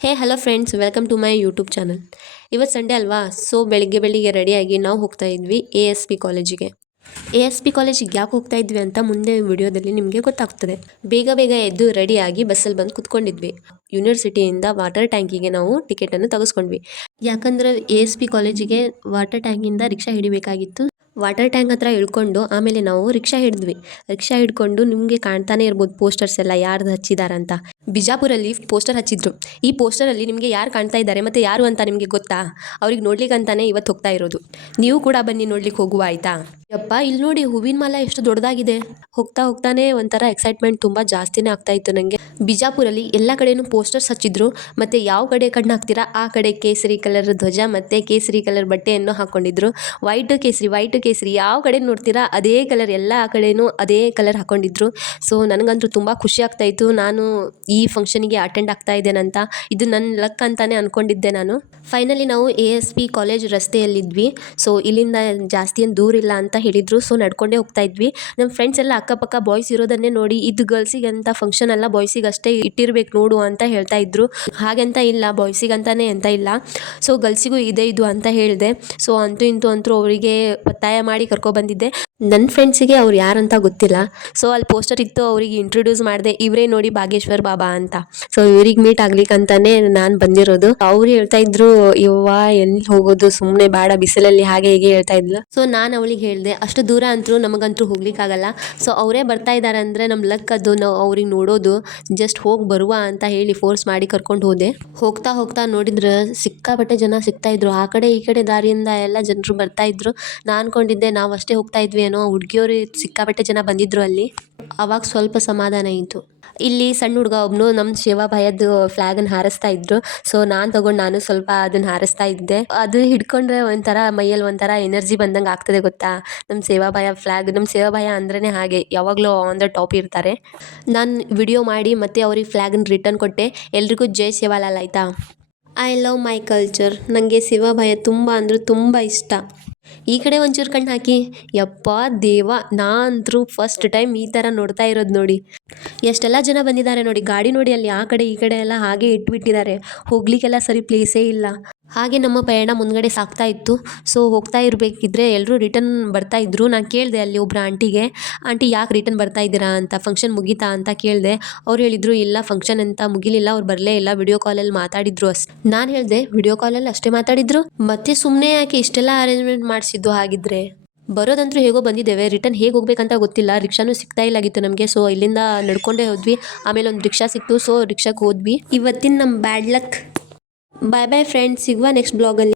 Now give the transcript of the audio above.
Hey hello friends, welcome to my YouTube channel. ಇವತ್ತು Sunday ಅಲ್ವಾ, so ಬೆಳಿಗ್ಗೆ ರೆಡಿಯಾಗಿ ನಾವು ಹೋಗ್ತಾ ಇದ್ವಿ ASP ಕಾಲೇಜಿಗೆ. ASP ಕಾಲೇಜಿಗೆ ಯಾಕೆ ಹೋಗ್ತಾ ಇದ್ವಿ ಅಂತ ಮುಂದೆ ವಿಡಿಯೋದಲ್ಲಿ ನಿಮಗೆ ಗೊತ್ತಾಗ್ತದೆ. ಬೇಗ ಎದ್ದು ರೆಡಿಯಾಗಿ ಬಸ್ಸಲ್ಲಿ ಬಂದು ಕುತ್ಕೊಂಡಿದ್ವಿ. ಯೂನಿವರ್ಸಿಟಿಯಿಂದ ವಾಟರ್ ಟ್ಯಾಂಕಿಗೆ ನಾವು ಟಿಕೆಟನ್ನು ತೆಗೆಸ್ಕೊಂಡ್ವಿ. ಯಾಕಂದ್ರೆ ASP ಕಾಲೇಜಿಗೆ ವಾಟರ್ ಟ್ಯಾಂಕಿಂದ ರಿಕ್ಷಾ ಹಿಡಿಬೇಕಾಗಿತ್ತು. ವಾಟರ್ ಟ್ಯಾಂಕ್ ಹತ್ರ ಇಳ್ಕೊಂಡು ಆಮೇಲೆ ನಾವು ರಿಕ್ಷಾ ಹಿಡ್ಕೊಂಡು ನಿಮಗೆ ಕಾಣ್ತಾನೆ ಇರ್ಬೋದು ಪೋಸ್ಟರ್ಸ್ ಎಲ್ಲ ಯಾರ್ದು ಹಚ್ಚಿದಾರಂತ. ಬಿಜಾಪುರಲ್ಲಿ ಪೋಸ್ಟರ್ ಹಚ್ಚಿದ್ರು. ಈ ಪೋಸ್ಟರಲ್ಲಿ ನಿಮಗೆ ಯಾರು ಕಾಣ್ತಾ ಇದ್ದಾರೆ ಮತ್ತು ಯಾರು ಅಂತ ನಿಮಗೆ ಗೊತ್ತಾ? ಅವ್ರಿಗೆ ನೋಡ್ಲಿಕ್ಕಂತಾನೆ ಇವತ್ತು ಹೋಗ್ತಾ ಇರೋದು. ನೀವು ಕೂಡ ಬನ್ನಿ, ನೋಡ್ಲಿಕ್ಕೆ ಹೋಗುವ ಆಯ್ತಾ? ಯಪ್ಪ, ಇಲ್ಲಿ ನೋಡಿ ಹೂವಿನ ಮಾಲೆ ಎಷ್ಟು ದೊಡ್ಡದಾಗಿದೆ. ಹೋಗ್ತಾನೆ ಒಂಥರ ಎಕ್ಸೈಟ್ಮೆಂಟ್ ತುಂಬ ಜಾಸ್ತಿನೇ ಆಗ್ತಾ ಇತ್ತು ನನಗೆ. ಬಿಜಾಪುರಲ್ಲಿ ಎಲ್ಲ ಕಡೆನೂ ಪೋಸ್ಟರ್ಸ್ ಹಚ್ಚಿದ್ರು. ಮತ್ತು ಯಾವ ಕಡೆ ಕಣ್ಣು ಹಾಕ್ತೀರಾ ಆ ಕಡೆ ಕೇಸರಿ ಕಲರ್ ಧ್ವಜ ಮತ್ತು ಕೇಸರಿ ಕಲರ್ ಬಟ್ಟೆಯನ್ನು ಹಾಕೊಂಡಿದ್ರು. ವೈಟ್ ಕೇಸರಿ ಯಾವ ಕಡೆ ನೋಡ್ತೀರಾ ಅದೇ ಕಲರ್, ಎಲ್ಲ ಕಡೆನೂ ಅದೇ ಕಲರ್ ಹಾಕೊಂಡಿದ್ರು. ಸೊ ನನಗಂತೂ ತುಂಬ ಖುಷಿ ಆಗ್ತಾ ಇತ್ತು. ನಾನು ಈ ಫಂಕ್ಷನಿಗೆ ಅಟೆಂಡ್ ಆಗ್ತಾ ಇದ್ದೇನಂತ, ಇದು ನನ್ನ ಲಕ್ ಅಂತಾನೆ ಅಂದ್ಕೊಂಡಿದ್ದೆ ನಾನು. ಫೈನಲಿ ನಾವು ASP ಕಾಲೇಜ್ ರಸ್ತೆಯಲ್ಲಿದ್ವಿ. ಸೊ ಇಲ್ಲಿಂದ ಜಾಸ್ತಿ ಏನು ದೂರ ಇಲ್ಲ ಅಂತ ಹೇಳಿದ್ರು. ಸೊ ನಡ್ಕೊಂಡೇ ಹೋಗ್ತಾ ಇದ್ವಿ. ನಮ್ಮ ಫ್ರೆಂಡ್ಸ್ ಎಲ್ಲ ಅಕ್ಕಪಕ್ಕ ಬಾಯ್ಸ್ ಇರೋದನ್ನೇ ನೋಡಿ, ಇದು ಗರ್ಲ್ಸಿಗೆ ಅಂತ ಫಂಕ್ಷನ್ ಅಲ್ಲ, ಬಾಯ್ಸಿಗೆ ಅಷ್ಟೇ ಇಟ್ಟಿರ್ಬೇಕು ನೋಡು ಅಂತ ಹೇಳ್ತಾ ಇದ್ರು. ಹಾಗೆಂತ ಇಲ್ಲ, ಬಾಯ್ಸಿಗಂತಾನೆ ಅಂತ ಇಲ್ಲ. ಸೊ ಗರ್ಲ್ಸಿಗೂ ಇದೆ ಇದು ಅಂತ ಹೇಳಿದೆ. ಸೊ ಅಂತೂ ಅವರಿಗೆ ಒತ್ತಾಯ ಮಾಡಿ ಕರ್ಕೊಬಂದಿದ್ದೆ. ನನ್ನ ಫ್ರೆಂಡ್ಸಿಗೆ ಅವ್ರು ಯಾರಂತ ಗೊತ್ತಿಲ್ಲ. ಸೊ ಅಲ್ಲಿ ಪೋಸ್ಟರ್ ಇತ್ತು, ಅವರಿಗೆ ಇಂಟ್ರೊಡ್ಯೂಸ್ ಮಾಡಿದೆ. ಇವರೇ ನೋಡಿ ಬಾಗೇಶ್ವರ್ ಬಾಬಾ ಅಂತ. ಸೊ ಇವ್ರಿಗೆ ಮೀಟ್ ಆಗ್ಲಿಕ್ಕಂತಾನೆ ನಾನು ಬಂದಿರೋದು. ಅವ್ರು ಹೇಳ್ತಾ ಇದ್ರು, ಯವ್ವ ಎಲ್ಲಿ ಹೋಗೋದು, ಸುಮ್ಮನೆ ಬೇಡ ಬಿಸಿಲಲ್ಲಿ, ಹಾಗೆ ಹೀಗೆ ಹೇಳ್ತಾ ಇದ್ಲು. ಸೊ ನಾನು ಅವಳಿಗೆ ಹೇಳಿದೆ, ಅಷ್ಟು ದೂರ ಅಂತೂ ನಮಗಂತೂ ಹೋಗ್ಲಿಕ್ಕಾಗಲ್ಲ. ಸೊ ಅವರೇ ಬರ್ತಾ ಇದ್ದಾರೆ ಅಂದರೆ ನಮ್ಮ ಲಕ್ ಅದು, ನಾವು ಅವ್ರಿಗೆ ನೋಡೋದು, ಜಸ್ಟ್ ಹೋಗಿ ಬರುವ ಅಂತ ಹೇಳಿ ಫೋರ್ಸ್ ಮಾಡಿ ಕರ್ಕೊಂಡು ಹೋದೆ. ಹೋಗ್ತಾ ನೋಡಿದ್ರೆ ಸಿಕ್ಕಾಪಟ್ಟೆ ಜನ ಸಿಗ್ತಾ ಇದ್ರು. ಆ ಕಡೆ ಈ ಕಡೆ ದಾರಿಯಿಂದ ಎಲ್ಲ ಜನರು ಬರ್ತಾ ಇದ್ರು. ನಾನು ಅನ್ಕೊಂಡಿದ್ದೆ ನಾವು ಅಷ್ಟೇ ಹೋಗ್ತಾ ಇದ್ವಿ ಏನೋ, ಹುಡುಗಿಯವರು ಸಿಕ್ಕಾಪಟ್ಟೆ ಜನ ಬಂದಿದ್ರು ಅಲ್ಲಿ. ಅವಾಗ ಸ್ವಲ್ಪ ಸಮಾಧಾನ ಆಯಿತು. ಇಲ್ಲಿ ಸಣ್ಣ ಹುಡುಗ ಒಬ್ಬನು ನಮ್ಮ ಶಿವಭಯದ್ದು ಫ್ಲ್ಯಾಗನ್ನು ಹಾರಿಸ್ತಾ ಇದ್ರು. ಸೊ ನಾನು ಸ್ವಲ್ಪ ಅದನ್ನು ಹಾರಿಸ್ತಾ ಇದ್ದೆ. ಅದು ಹಿಡ್ಕೊಂಡ್ರೆ ಒಂಥರ ಮೈಯಲ್ಲಿ ಒಂಥರ ಎನರ್ಜಿ ಬಂದಂಗೆ ಆಗ್ತದೆ ಗೊತ್ತಾ. ನಮ್ಮ ಸೇವಾಭಾಯ ಫ್ಲ್ಯಾಗ್, ನಮ್ಮ ಸೇವಾಭಾಯ ಅಂದ್ರೇ ಹಾಗೆ, ಯಾವಾಗಲೂ ಆನ್ ದ ಟಾಪ್ ಇರ್ತಾರೆ. ನಾನು ವಿಡಿಯೋ ಮಾಡಿ ಮತ್ತೆ ಅವ್ರಿಗೆ ಫ್ಲ್ಯಾಗನ್ನು ರಿಟರ್ನ್ ಕೊಟ್ಟೆ. ಎಲ್ರಿಗೂ ಜೈ ಸೇವಾಲಾಲ್ ಆಯಿತಾ. I love my culture. ನನಗೆ ಸೇವಾಭಾಯ ತುಂಬ ಅಂದರೆ ತುಂಬ ಇಷ್ಟ. ಈ ಕಡೆ ಒಂಚೂರು ಕಣ್ಣು ಹಾಕಿ. ಯಪ್ಪ ದೇವ, ನಾನಂತರೂ ಫಸ್ಟ್ ಟೈಮ್ ಈ ಥರ ನೋಡ್ತಾ ಇರೋದು ನೋಡಿ. ಎಷ್ಟೆಲ್ಲ ಜನ ಬಂದಿದ್ದಾರೆ ನೋಡಿ. ಗಾಡಿ ನೋಡಿ ಅಲ್ಲಿ ಆ ಕಡೆ ಈ ಕಡೆ ಎಲ್ಲ ಹಾಗೆ ಇಟ್ಬಿಟ್ಟಿದ್ದಾರೆ. ಹೋಗ್ಲಿಕ್ಕೆಲ್ಲ ಸರಿ ಪ್ಲೇಸೇ ಇಲ್ಲ. ಹಾಗೆ ನಮ್ಮ ಪಯಣ ಮುಂದ್ಗಡೆ ಸಾಗ್ತಾ ಇತ್ತು. ಸೊ ಹೋಗ್ತಾ ಇರಬೇಕಿದ್ರೆ ಎಲ್ಲರೂ ರಿಟರ್ನ್ ಬರ್ತಾ ಇದ್ರು. ನಾನು ಕೇಳಿದೆ ಅಲ್ಲಿ ಒಬ್ಬರು ಆಂಟಿ ಯಾಕೆ ರಿಟರ್ನ್ ಬರ್ತಾ ಇದ್ದೀರಾ ಅಂತ, ಫಂಕ್ಷನ್ ಮುಗೀತಾ ಅಂತ ಕೇಳಿದೆ. ಅವ್ರು ಹೇಳಿದ್ರು, ಇಲ್ಲ ಫಂಕ್ಷನ್ ಅಂತ ಮುಗಿಲಿಲ್ಲ, ಅವ್ರು ಬರಲೇ ಇಲ್ಲ, ವಿಡಿಯೋ ಕಾಲಲ್ಲಿ ಮಾತಾಡಿದ್ರು ಅಷ್ಟೇ. ನಾನು ಹೇಳಿದೆ, ವಿಡಿಯೋ ಕಾಲಲ್ಲಿ ಅಷ್ಟೇ ಮಾತಾಡಿದ್ರು, ಮತ್ತೆ ಸುಮ್ಮನೆ ಯಾಕೆ ಇಷ್ಟೆಲ್ಲ ಅರೇಂಜ್ಮೆಂಟ್ ಮಾಡಿಸಿದ್ದು? ಹಾಗಿದ್ರೆ ಬರೋದಂತೂ ಹೇಗೋ ಬಂದಿದ್ದೇವೆ, ರಿಟರ್ನ್ ಹೇಗೆ ಹೋಗ್ಬೇಕಂತ ಗೊತ್ತಿಲ್ಲ. ರಿಕ್ಷಾನೂ ಸಿಗ್ತಾ ಇಲ್ಲಾಗಿತ್ತು ನಮಗೆ. ಸೊ ಇಲ್ಲಿಂದ ನಡ್ಕೊಂಡೇ ಹೋದ್ವಿ. ಆಮೇಲೆ ಒಂದು ರಿಕ್ಷಾ ಸಿಕ್ತು. ಸೊ ರಿಕ್ಷಾಕ್ಕೆ ಹೋದ್ವಿ. ಇವತ್ತಿನ ನಮ್ಮ ಬ್ಯಾಡ್ ಲಕ್. ಬಾಯ್ ಫ್ರೆಂಡ್ಸ್, ಸಿಗುವ ನೆಕ್ಸ್ಟ್ ಬ್ಲಾಗಲ್ಲಿ.